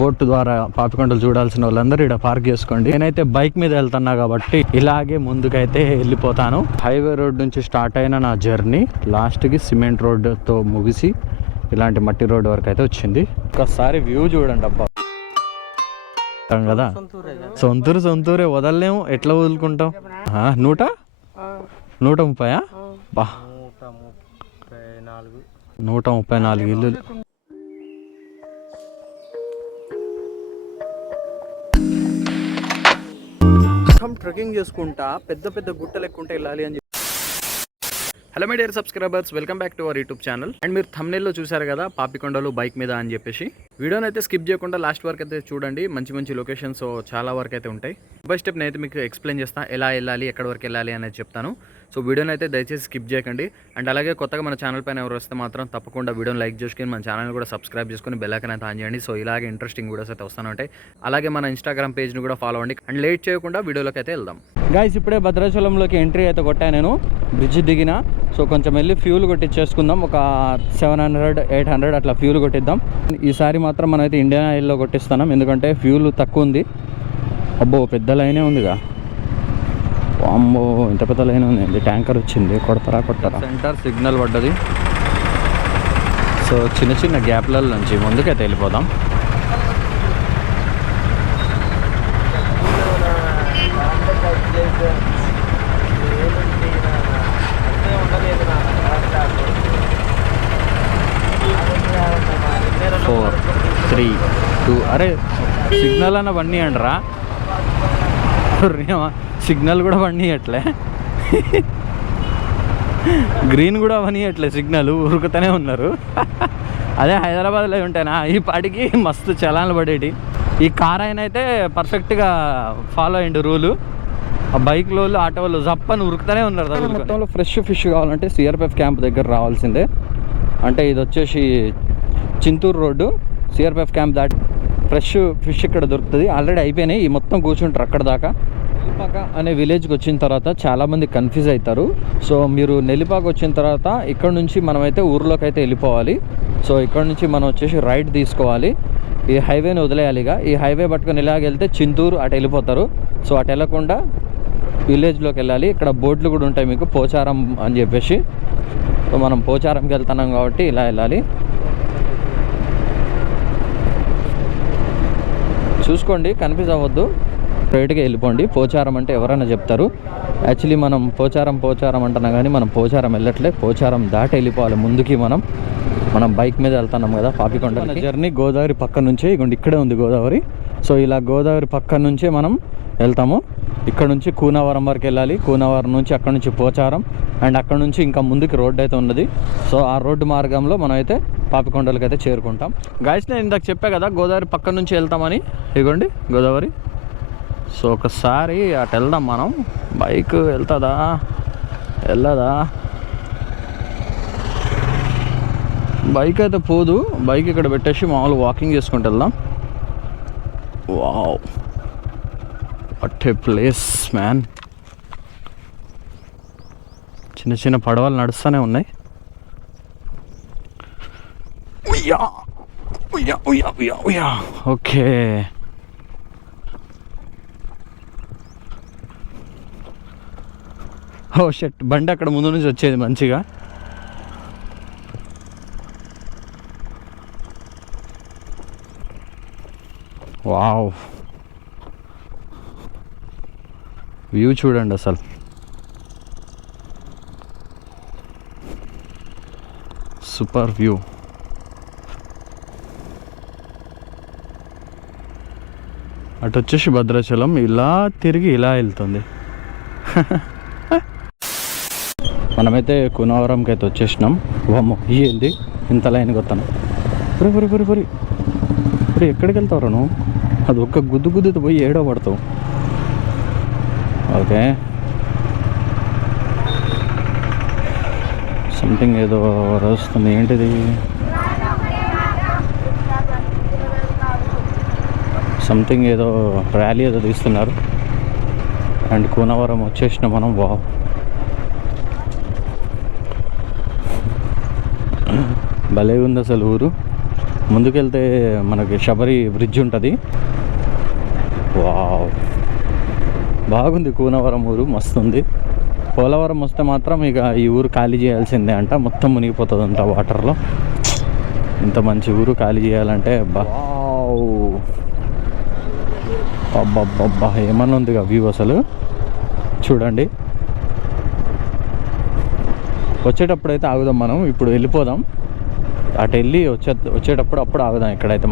Boat ద్వారా పాపికొండలు చూడాల్సిన వాళ్ళందరూ ఇక్కడ పార్క్ చేసుకోండి. నేనైతే బైక్ మీద వెళ్తున్నా కాబట్టి ఇలాగే ముందుకైతే వెళ్ళిపోతాను. హైవే రోడ్ నుంచి స్టార్ట్ అయిన నా జర్నీ లాస్ట్కి సిమెంట్ రోడ్తో ముగిసి ఇలాంటి మట్టి రోడ్ వరకు అయితే వచ్చింది. ఒకసారి వ్యూ చూడండి అబ్బా కదా. సొంతూరే వదలలేము, ఎట్లా వదులుకుంటాం. 130 బా 134 ఇల్లు. ట్రెక్కింగ్ చేసుకుంటా పెద్ద పెద్ద గుట్టలు ఎక్కుంటే వెళ్ళాలి అని. Hello my dear subscribers, welcome back to our YouTube channel. And మీరు థంబ్నెయిల్లో చూసారు కదా పాపికొండలు బైక్ మీద అని చెప్పేసి. వీడియోని అయితే స్కిప్ చేయకుండా లాస్ట్ వరకు అయితే చూడండి. మంచి మంచి లొకేషన్స్ చాలా వరకు అయితే ఉంటాయి. బై స్టెప్ నేనైతే మీకు ఎక్స్ప్లెయిన్ చేస్తాను, ఎలా వెళ్ళాలి, ఎక్కడి వరకు వెళ్ళాలి అనేది చెప్తాను. సో వీడియోని అయితే దయచేసి స్కిప్ చేయకండి. అండ్ అలాగే కొత్తగా మన ఛానల్ పైన ఎవరు వస్తే మాత్రం తప్పకుండా వీడియోని లైక్ చేసుకుని మన ఛానల్ కూడా సబ్స్క్రైబ్ చేసుకుని బెల్ ఐకాన్ అయితే ఆన్ చేయండి. సో ఇలాగే ఇంట్రెస్టింగ్ వీడియోస్ అయితే వస్తూనే ఉంటాయి. అలాగే మన ఇన్స్టాగ్రామ్ పేజ్ని కూడా ఫాలో అవ్వండి. అండ్ లేట్ చేయకుండా వీడియోలోకి అయితే వెళ్దాం. గైస్, ఇప్పుడే భద్రాచలంలోకి ఎంట్రీ అయితే కొట్టా నేను, బ్రిడ్జ్ దిగిన. సో కొంచెం వెళ్ళి ఫ్యూల్ కొట్టించేసుకుందాం. ఒక 700-800 అట్లా ఫ్యూల్ కొట్టిద్దాం. ఈసారి మాత్రం మనం అయితే ఇండియన్ ఆయిల్లో కొట్టిస్తున్నాం, ఎందుకంటే ఫ్యూల్ తక్కువ ఉంది. అబ్బో పెద్ద లైనే ఉందిగా, అమ్మో ఇంత పెద్ద లైన్ ఉంది. ట్యాంకర్ వచ్చింది, కొడతారా. సెంటర్ సిగ్నల్ పడ్డది. సో చిన్న చిన్న గ్యాప్ల నుంచి ముందుకైతే వెళ్ళిపోదాం. ఫోర్ 3 2 అరే సిగ్నల్ అన్న బండి అంటరా, సిగ్నల్ కూడా పనియట్లే, గ్రీన్ కూడా పనియట్లే, సిగ్నల్ ఉరుకుతూనే ఉన్నారు. అదే హైదరాబాద్లో ఉంటానా ఈ పాటికి మస్తు చలాన్లు పడేటి. ఈ కార్ ఆయన అయితే పర్ఫెక్ట్గా ఫాలో అయ్యిండు రూలు. ఆ బైక్లో ఆటో వాళ్ళు జప్పని ఉరుకుతూనే ఉన్నారు. మొత్తంలో ఫ్రెష్ ఫిష్ కావాలంటే సిఆర్పిఎఫ్ క్యాంప్ దగ్గర రావాల్సిందే. అంటే ఇది వచ్చేసి చింతూరు రోడ్డు, సిఆర్పిఎఫ్ క్యాంప్ దాటి ఫ్రెష్ ఫిష్ ఇక్కడ దొరుకుతుంది. ఆల్రెడీ అయిపోయినాయి, ఈ మొత్తం కూర్చుంటారు అక్కడ దాకా. నెల్లిపాక అనే విలేజ్కి వచ్చిన తర్వాత చాలామంది కన్ఫ్యూజ్ అవుతారు. సో మీరు నెల్లిపాక వచ్చిన తర్వాత ఇక్కడ నుంచి మనమైతే ఊర్లోకి అయితే వెళ్ళిపోవాలి. సో ఇక్కడ నుంచి మనం వచ్చేసి రైట్ తీసుకోవాలి, ఈ హైవేని వదిలేయాలిగా. ఈ హైవే పట్టుకొని ఇలాగ వెళ్తే చింతూరు అటు వెళ్ళిపోతారు. సో అటు వెళ్ళకుండా విలేజ్లోకి వెళ్ళాలి. ఇక్కడ బోర్డులు కూడా ఉంటాయి మీకు, పోచారం అని చెప్పేసి. సో మనం పోచారంకి వెళ్తున్నాం కాబట్టి ఇలా వెళ్ళాలి. చూసుకోండి, కన్ఫ్యూజ్ అవ్వద్దు, స్ట్రైట్గా వెళ్ళిపోండి. పోచారం అంటే ఎవరైనా చెప్తారు. యాక్చువల్లీ మనం పోచారం అంటున్నాం కానీ మనం పోచారం వెళ్ళట్లే, పోచారం దాటి వెళ్ళిపోవాలి ముందుకి. మనం బైక్ మీద వెళ్తున్నాం కదా పాపికొండ జర్నీ. గోదావరి పక్క నుంచే, ఇగోండి ఇక్కడే ఉంది గోదావరి. సో ఇలా గోదావరి పక్క నుంచే మనం వెళ్తాము. ఇక్కడ నుంచి కూనవరం వరకు వెళ్ళాలి. కూనవరం నుంచి అక్కడ నుంచి పోచారం, అండ్ అక్కడ నుంచి ఇంకా ముందుకి రోడ్డు అయితే ఉన్నది. సో ఆ రోడ్డు మార్గంలో మనం అయితే పాపికొండలకి అయితే చేరుకుంటాం. గాయస్, నేను ఇందాక చెప్పా కదా గోదావరి పక్క నుంచి వెళ్తామని. ఇగోండి గోదావరి. సో ఒకసారి అటు వెళ్దాం మనం. బైక్ వెళ్తుందా వెళ్ళదా? బైక్ అయితే పోదు. బైక్ ఇక్కడ పెట్టేసి మామూలు వాకింగ్ చేసుకుంటూ వెళ్దాం. Wow, what a place man. చిన్న చిన్న పడవలు నడుస్తూనే ఉన్నాయి. ఓకే, ఓ షట్, బండి అక్కడ ముందు నుంచి వచ్చేది మంచిగా. వావ్, వ్యూ చూడండి అసలు. Super view. అటు వచ్చేసి భద్రాచలం, ఇలా తిరిగి ఇలా వెళ్తుంది. మనమైతే కూనవరంకి అయితే వచ్చేసినాం. వామ్మో, ఏంది ఇంత లైన్కి వస్తాను. బరి ఎక్కడికి వెళ్తావు నువ్వు? అది ఒక్క గుద్దుతో పోయి ఏడో పడతావు. ఓకే, సంథింగ్ ఏదో వస్తుంది. ఏంటిది? సంథింగ్ ఏదో ర్యాలీ ఏదో తీస్తున్నారు. అండ్ కూనవరం వచ్చేసినాం మనం. వావ్, భలే ఉంది అసలు ఊరు. ముందుకెళ్తే మనకి శబరి బ్రిడ్జ్ ఉంటుంది. వావ్, బాగుంది. కూనవరం ఊరు మస్తుంది. పోలవరం వస్తే మాత్రం ఇక ఈ ఊరు ఖాళీ చేయాల్సిందే అంట. మొత్తం మునిగిపోతుంది అంట వాటర్లో. ఇంత మంచి ఊరు ఖాళీ చేయాలంటే అబ్బబ్బబ్బా ఏమన్నా ఉందిగా వ్యూ అసలు. చూడండి, వచ్చేటప్పుడు అయితే ఆగుదాం. మనం ఇప్పుడు వెళ్ళిపోదాం. అటు వెళ్ళి వచ్చేటప్పుడు అప్పుడు ఆగుదాం. ఇక్కడైతే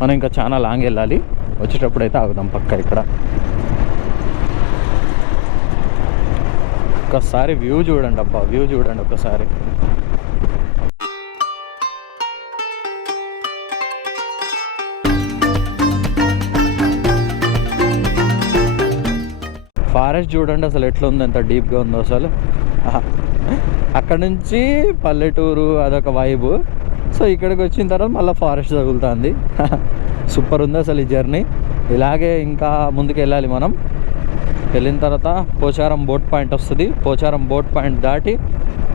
మనం ఇంకా చాలా లాంగ్ వెళ్ళాలి. వచ్చేటప్పుడు అయితే ఆగుదాం పక్క. ఇక్కడ ఒక్కసారి వ్యూ చూడండి అబ్బా, వ్యూ చూడండి ఒక్కసారి. ఫారెస్ట్ చూడండి అసలు ఎట్లా ఉంది, ఎంత డీప్గా ఉందో అసలు. అక్కడ నుంచి పల్లెటూరు అదొక వైబు. సో ఇక్కడికి వచ్చిన తర్వాత మళ్ళీ ఫారెస్ట్ తగులుతుంది. సూపర్ ఉంది అసలు ఈ జర్నీ. ఇలాగే ఇంకా ముందుకు వెళ్ళాలి. మనం వెళ్ళిన తర్వాత పోచారం బోట్ పాయింట్ వస్తుంది. పోచారం బోట్ పాయింట్ దాటి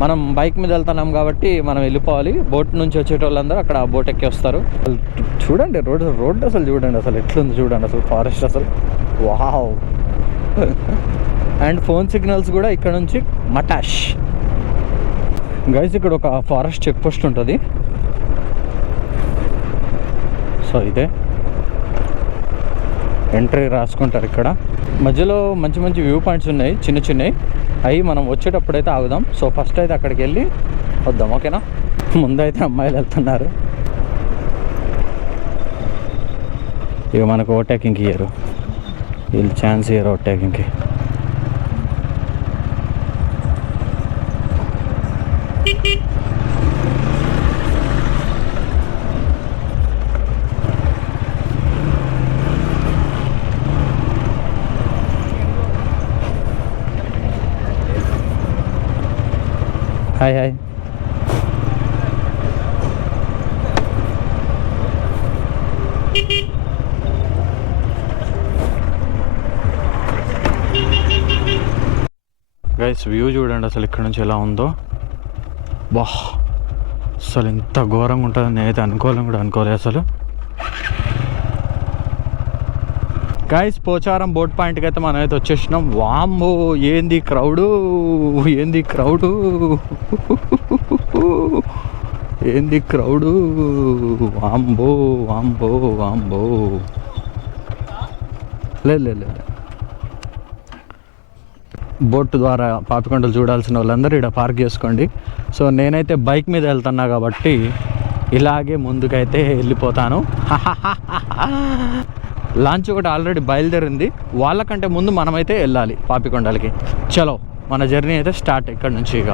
మనం బైక్ మీద వెళ్తున్నాం కాబట్టి మనం వెళ్ళిపోవాలి. బోట్ నుంచి వచ్చేటోళ్ళందరూ అక్కడ బోట్ ఎక్కి వస్తారు. చూడండి రోడ్ అసలు చూడండి అసలు ఎట్లుంది చూడండి అసలు ఫారెస్ట్ అసలు. వావ్. అండ్ ఫోన్ సిగ్నల్స్ కూడా ఇక్కడ నుంచి మటాష్. గైస్ ఇక్కడ ఒక ఫారెస్ట్ చెక్ పోస్ట్ ఉంటుంది. సో ఇదే ఎంట్రీ రాసుకుంటారు. ఇక్కడ మధ్యలో మంచి మంచి వ్యూ పాయింట్స్ ఉన్నాయి, చిన్న చిన్నవి. అవి మనం వచ్చేటప్పుడైతే ఆగుదాం. సో ఫస్ట్ అయితే అక్కడికి వెళ్ళి వద్దాం, ఓకేనా? ముందైతే అమ్మాయిలు వెళ్తున్నారు. ఇక మనకు ఓవర్టేకింగ్కి ఇయ్యరు వీళ్ళు, ఛాన్స్ ఇయ్యరు ఓవర్టేకింగ్కి. Hi hi. గైస్ వ్యూ చూడండి అసలు ఇక్కడ నుంచి ఎలా ఉందో. బా, అసలు ఎంత ఘోరంగా ఉంటుందని నేనైతే అనుకోలేదు అసలు. గైస్ పోచారం బోట్ పాయింట్కి అయితే మనం అయితే వచ్చేసినాం. వామ్మో ఏంది క్రౌడు, ఏంది క్రౌడు వాంబో వాంబో వాంబో. లేదు బోట్ ద్వారా పాపికొండలు చూడాల్సిన వాళ్ళందరూ ఇక్కడ పార్క్ చేసుకోండి. సో నేనైతే బైక్ మీద వెళ్తున్నా కాబట్టి ఇలాగే ముందుకైతే వెళ్ళిపోతాను. లాంచ్ ఒకటి ఆల్రెడీ బయలుదేరింది. వాళ్ళకంటే ముందు మనమైతే వెళ్ళాలి పాపికొండలకి. చలో మన జర్నీ అయితే స్టార్ట్ ఇక్కడ నుంచి. ఇక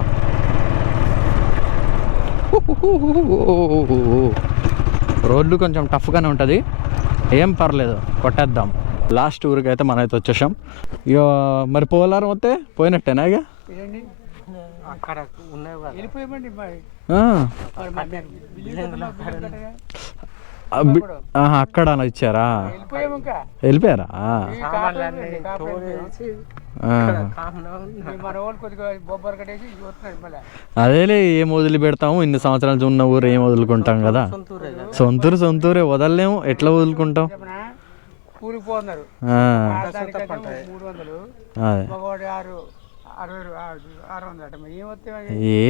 రోడ్లు కొంచెం టఫ్గానే ఉంటుంది, ఏం పర్లేదు, కొట్టేద్దాం. లాస్ట్ ఊరికి అయితే మనమైతే వచ్చేసాం. ఇక మరి పోలారం వస్తే పోయినట్టేనా? ఇక అక్కడ ఇచ్చారా? వెళ్ళిపోయారా? అదేలే, ఏం వదిలి పెడతాము, ఇన్ని సంవత్సరాలు ఉన్న ఊరు ఏం వదులుకుంటాం కదా. సొంతూరే వదలలేము, ఎట్లా వదులుకుంటాం?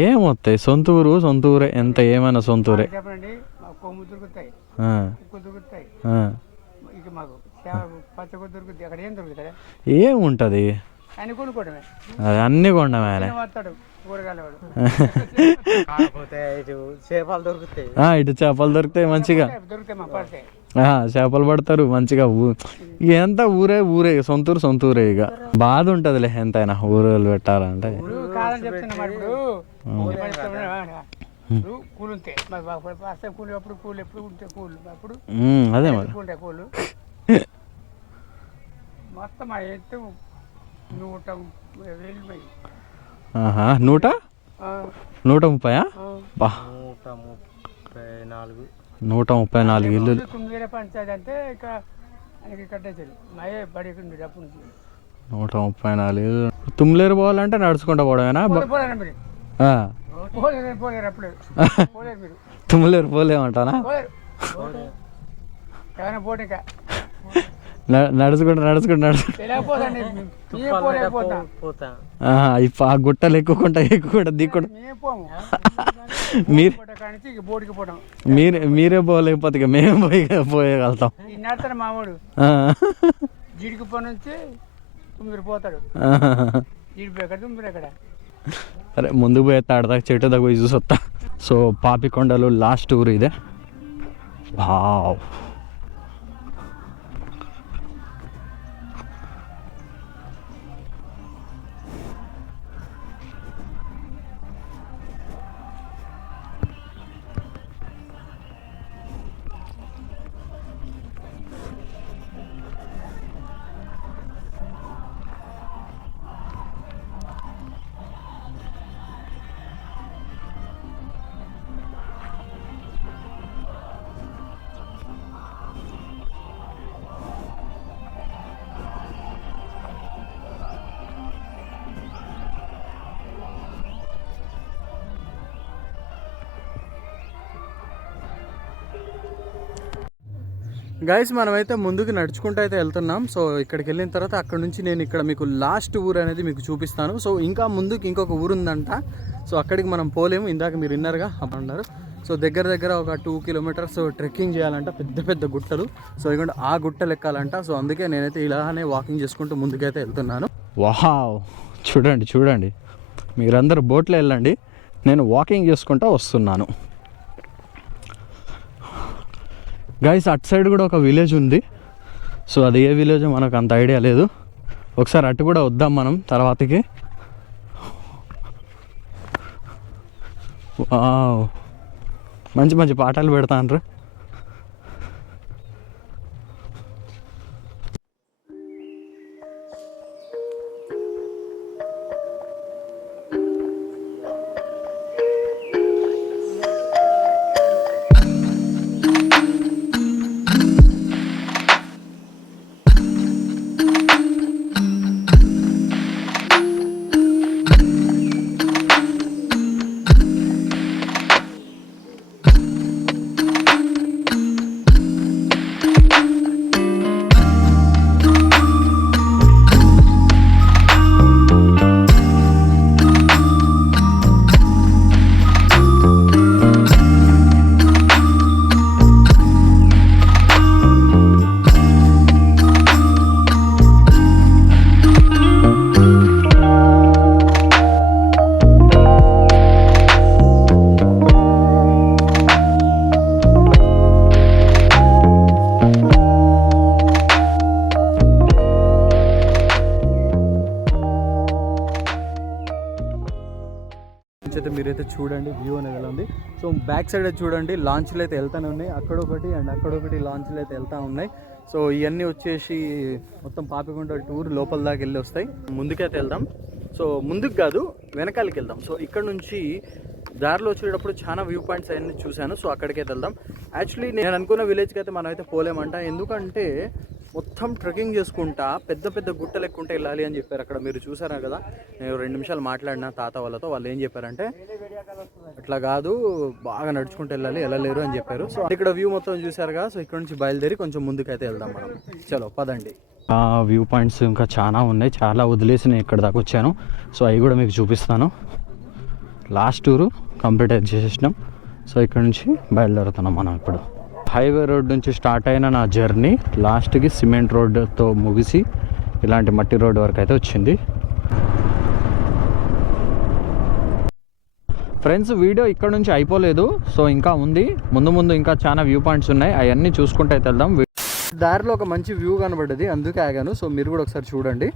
ఏమొస్తాయి, సొంతూరే ఎంత ఏమైనా సొంతూరే. ఏముంటది, అది అన్ని కొండమే. ఇటు చేపలు దొరుకుతాయి మంచిగా, చేపలు పడతారు మంచిగా. ఎంత ఊరే సొంతూరే. ఇక బాధ ఉంటదిలే ఎంతైనా ఊరు పెట్టాలంటే. అదే మరి. 130 134 ఇల్లు. పంచాయతీ అంటే 134 ఇల్లు. తుమ్లేరు పోవాలంటే నడుచుకుంటూ పోవడమేనా? తుమ్మలేరు పోలేమంటానా? నడుచుకుంటా ఆ గుట్టలు ఎక్కుకుంటా దిక్కుంటా మీరే పోలేకపోతే ఇక మేము పోయగలుగుతాం. అరే ముందుకు పోయేస్తా ఆడదాకా చెట్టు దగ్గర పోయి చూసి వస్తా. సో పాపికొండలు లాస్ట్ ఊరు ఇదే. వావ్ గైస్, మనమైతే ముందుకు నడుచుకుంటూ అయితే వెళ్తున్నాం. సో ఇక్కడికి వెళ్ళిన తర్వాత అక్కడ నుంచి నేను ఇక్కడ మీకు లాస్ట్ ఊరు అనేది మీకు చూపిస్తాను. సో ఇంకా ముందుకు ఇంకొక ఊరు ఉందంట. సో అక్కడికి మనం పోలేము, ఇందాక మీరు విన్నారుగా అన్నారు. సో దగ్గర ఒక 2 కిలోమీటర్స్ ట్రెక్కింగ్ చేయాలంట, పెద్ద పెద్ద గుట్టలు. సో ఇక ఆ గుట్టలు ఎక్కాలంట. సో అందుకే నేనైతే ఇలానే వాకింగ్ చేసుకుంటూ ముందుకైతే వెళ్తున్నాను. వావ్, చూడండి మీరందరూ బోట్లో వెళ్ళండి, నేను వాకింగ్ చేసుకుంటూ వస్తున్నాను. గైస్, అటు సైడ్ కూడా ఒక విలేజ్ ఉంది. సో అది ఏ విలేజ్ మనకు అంత ఐడియా లేదు. ఒకసారి అటు కూడా వద్దాం మనం తర్వాతకి. మంచి పాటలు పెడతాను. అయితే మీరైతే చూడండి వ్యూ అనేది ఎలా ఉంది. సో బ్యాక్ సైడ్ చూడండి లాంచ్లు అయితే వెళ్తూనే ఉన్నాయి, అక్కడొకటి అండ్ అక్కడొకటి లాంచ్లు అయితే వెళ్తూ ఉన్నాయి. సో ఇవన్నీ వచ్చేసి మొత్తం పాపికొండ టూర్ లోపల దాకా వెళ్ళి వస్తాయి. ముందుకైతే వెళ్దాం. సో ముందుకు కాదు, వెనకాలకి వెళ్దాం. సో ఇక్కడ నుంచి దారిలో వచ్చేటప్పుడు చాలా వ్యూ పాయింట్స్ అవన్నీ చూశాను. సో అక్కడికైతే వెళ్దాం. యాక్చువల్లీ నేను అనుకున్న విలేజ్కి అయితే మనం అయితే పోలేమంట, ఎందుకంటే మొత్తం ట్రెక్కింగ్ చేసుకుంటా పెద్ద పెద్ద గుట్టలు ఎక్కుంటే వెళ్ళాలి అని చెప్పారు. అక్కడ మీరు చూసారా కదా, నేను 2 నిమిషాలు మాట్లాడిన తాత వాళ్ళతో. వాళ్ళు ఏం చెప్పారంటే అట్లా కాదు, బాగా నడుచుకుంటూ వెళ్ళలేరు అని చెప్పారు. సో ఇక్కడ వ్యూ మొత్తం చూసారు కదా. సో ఇక్కడ నుంచి బయలుదేరి కొంచెం ముందుకైతే వెళ్దాం మనం. చలో పదండి. వ్యూ పాయింట్స్ ఇంకా చాలా ఉన్నాయి, చాలా వదిలేసి నేను ఇక్కడ దాకా వచ్చాను. సో అవి కూడా మీకు చూపిస్తాను. లాస్ట్ టూరు కంప్లీట్ అయితే చేసేసినాం. సో ఇక్కడ నుంచి బయలుదేరుతున్నాం మనం. ఇప్పుడు హైవే రోడ్ నుంచి స్టార్ట్ అయిన నా జర్నీ లాస్ట్కి సిమెంట్ రోడ్తో ముగిసి ఇలాంటి మట్టి రోడ్ వరకు అయితే వచ్చింది. ఫ్రెండ్స్, వీడియో ఇక్కడ నుంచి అయిపోలేదు. సో ఇంకా ఉంది, ముందు ఇంకా చాలా వ్యూ పాయింట్స్ ఉన్నాయి, అవన్నీ చూసుకుంటూ అయితే వెళ్దాం. దారిలో ఒక మంచి వ్యూ కనబడ్డది, అందుకే ఆగాను. సో మీరు కూడా ఒకసారి చూడండి.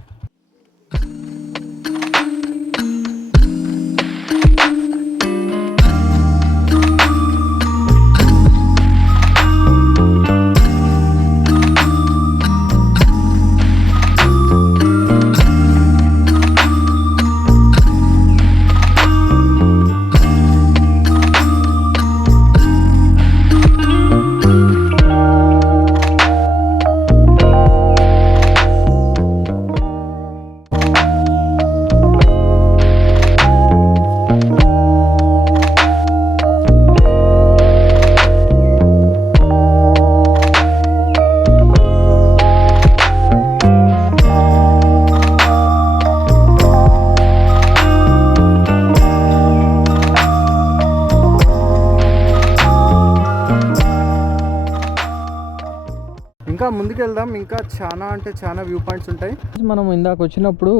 ఇంకా ముందుకు వెళ్దాం. ఇంకా చాలా అంటే చాలా వ్యూ పాయింట్స్ ఉంటాయి. మనం ఇందాక వచ్చినప్పుడు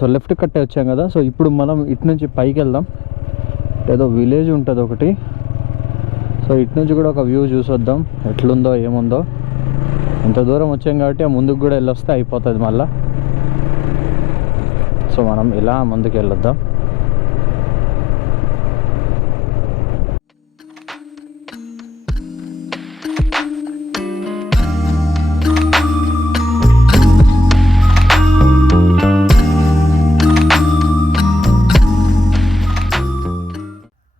సో లెఫ్ట్ కట్టే వచ్చాం కదా. సో ఇప్పుడు మనం ఇటు నుంచి పైకి వెళ్దాం. ఏదో విలేజ్ ఉంటుంది ఒకటి. సో ఇటు నుంచి కూడా ఒక వ్యూ చూసొద్దాం ఎట్లుందో ఏముందో. ఇంత దూరం వచ్చాం కాబట్టి ఆ ముందుకు కూడా వెళ్ళొస్తే అయిపోతుంది మళ్ళా. సో మనం ఇలా ముందుకు వెళ్ళొద్దాం.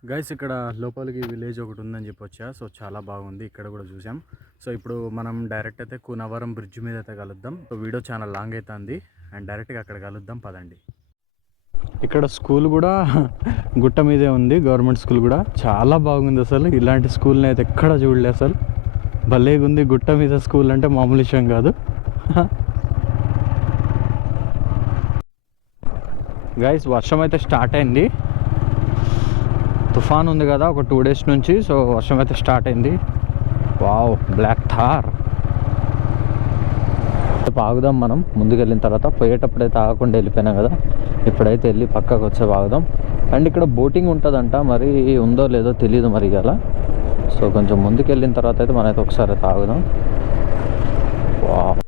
గైస్ ఇక్కడ లోపలికి విలేజ్ ఒకటి ఉందని చెప్పి వచ్చా. సో చాలా బాగుంది, ఇక్కడ కూడా చూసాం. సో ఇప్పుడు మనం డైరెక్ట్ అయితే కూనవరం బ్రిడ్జ్ మీద అయితే కలుద్దాం. సో వీడియో చాలా లాంగ్ అవుతుంది అండ్ డైరెక్ట్గా అక్కడ కలుద్దాం, పదండి. ఇక్కడ స్కూల్ కూడా గుట్ట మీదే ఉంది, గవర్నమెంట్ స్కూల్ కూడా చాలా బాగుంది. అసలు ఇలాంటి స్కూల్ని అయితే ఎక్కడ చూడలే, అసలు భలేగా ఉంది. గుట్ట మీద స్కూల్ అంటే మామూలు విషయం కాదు. గైస్ వర్షం అయితే స్టార్ట్ అయింది, తుఫాన్ ఉంది కదా ఒక 2 days నుంచి. సో వర్షం అయితే స్టార్ట్ అయింది. Wow, black Thar. ఆగుదాం మనం ముందుకు వెళ్ళిన తర్వాత. పోయేటప్పుడైతే ఆగకుండా వెళ్ళిపోయినాం కదా, ఇప్పుడైతే వెళ్ళి పక్కకు వచ్చే ఆగుదాం. అండ్ ఇక్కడ బోటింగ్ ఉంటుందంట, మరి ఉందో లేదో తెలియదు మరి అలా. సో కొంచెం ముందుకు వెళ్ళిన తర్వాత అయితే మనమైతే ఒకసారి అయితే ఆగుదాం. వావ్,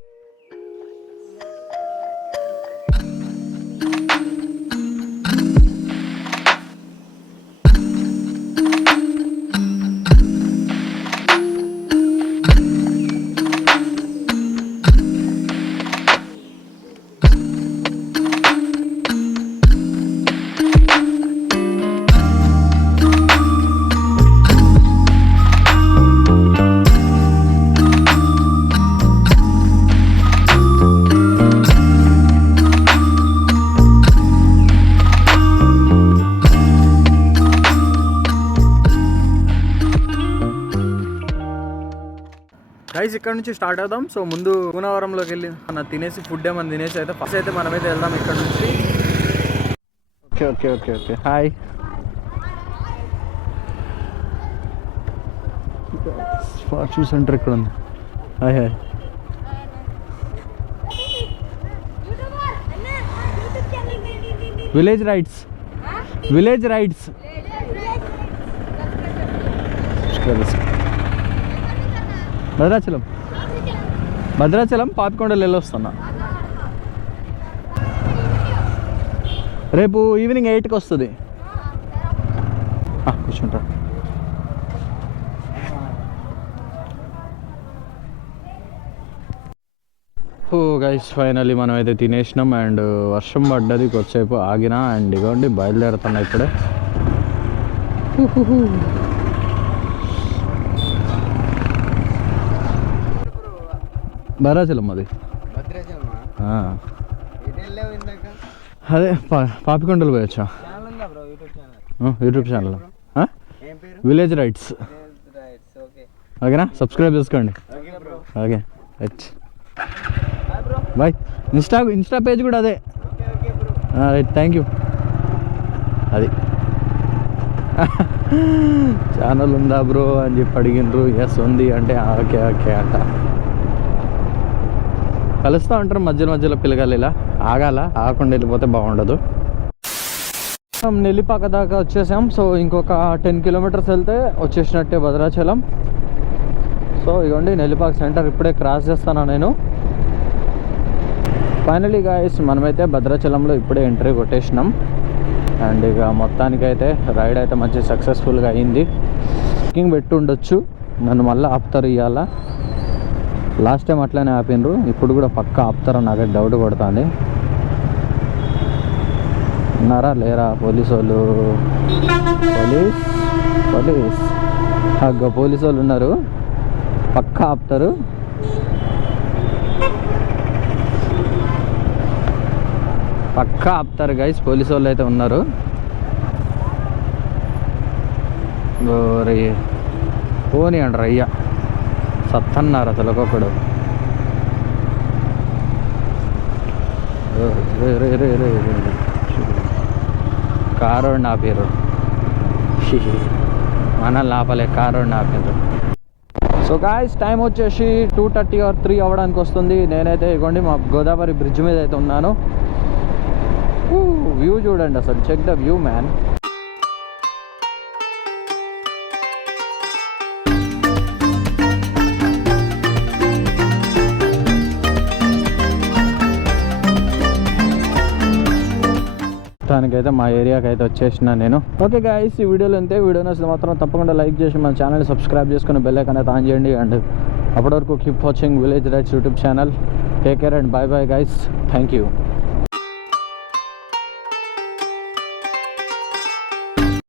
గైస్ ఇక్కడ నుంచి స్టార్ట్ అవుదాం. సో ముందు కూనవరంలోకి వెళ్ళి మన తినేసి ఫుడ్ ఏమన్నా తినేసి అయితే ఫస్ట్ అయితే మనమైతే వెళ్దాం ఇక్కడ నుంచి. Okay okay okay okay hi. Fortune centre ఇక్కడ ఉంది. Hi hi. Village rides, village rides. Bhadrachalam, Bhadrachalam Papikondalu వెళ్ళొస్తున్నా. రేపు ఈవినింగ్ 8కి వస్తుంది. కూర్చుంటా. ఓ గైస్ ఫైనల్లీ మనం అయితే తినేసినాం అండ్ వర్షం పడ్డది, కొద్దిసేపు ఆగినా అండ్ ఇవ్వండి బయలుదేరుతున్నా ఇప్పుడే. భద్రాచలం అది. అదే పాపికొండలు పోయొచ్చా యూట్యూబ్ ఛానల్ విలేజ్ రైడ్స్. ఓకేనా, సబ్స్క్రైబ్ చేసుకోండి. Okay right, bye. Insta page కూడా అదే. Right, thank you. అది ఛానల్ ఉందా బ్రో అని చెప్పి అడిగినరు. ఎస్ ఉంది అంటే ఓకే ఓకే అంట. కలుస్తూ ఉంటారు మధ్యలో మధ్యలో పిల్లగాలు, ఇలా ఆగకుండా వెళ్ళిపోతే బాగుండదు. నెల్లిపాక దాకా వచ్చేసాం. సో ఇంకొక 10 kilometers వెళ్తే వచ్చేసినట్టే భద్రాచలం. సో ఇవ్వండి నెల్లిపాక సెంటర్ ఇప్పుడే క్రాస్ చేస్తాను నేను. ఫైనలీ గాయస్ మనమైతే భద్రాచలంలో ఇప్పుడే ఎంట్రీ కొట్టేసినాం అండ్ ఇక మొత్తానికైతే రైడ్ అయితే మంచి సక్సెస్ఫుల్గా అయింది. బుకింగ్ పెట్టి ఉండొచ్చు, నన్ను మళ్ళీ ఆపుతారు ఇవాళ. లాస్ట్ టైం అట్లానే ఆపినరు, ఇప్పుడు కూడా పక్కా ఆపుతారని నాకైతే డౌట్ కొడుతుంది. ఉన్నారా లేరా పోలీసు వాళ్ళు? పోలీస్ పోలీసు వాళ్ళు ఉన్నారు, పక్కా ఆపుతారు. పక్కా ఆపుతారు గైస్, పోలీసు వాళ్ళు అయితే ఉన్నారు. పోనీ అంటారు అయ్యా, సత్తన్నారు అసలు ఒక్కొక్కడు. కారోడు నా పేరు, మనల్ని ఆపలే, కారోడు నా పేరు. సో గాయ్స్ టైం వచ్చేసి 2:30 or 3 అవ్వడానికి వస్తుంది. నేనైతే ఇగోండి మా గోదావరి బ్రిడ్జ్ మీద అయితే ఉన్నాను. వ్యూ చూడండి అసలు, చెక్ ద వ్యూ మ్యాన్. దానికైతే మా ఏరియాకి అయితే వచ్చేసిన నేను. ఓకే గాయ్స్, ఈ వీడియోలో అంతే. వీడియో నచ్చితే మాత్రం తప్పకుండా లైక్ చేసి మన ఛానల్ సబ్స్క్రైబ్ చేసుకుని బెల్ ఐకాన్ అయితే ఆన్ చేయండి. అండ్ అప్పటి వరకు keep watching village rights YouTube channel. Take care and by by guys. Thank you.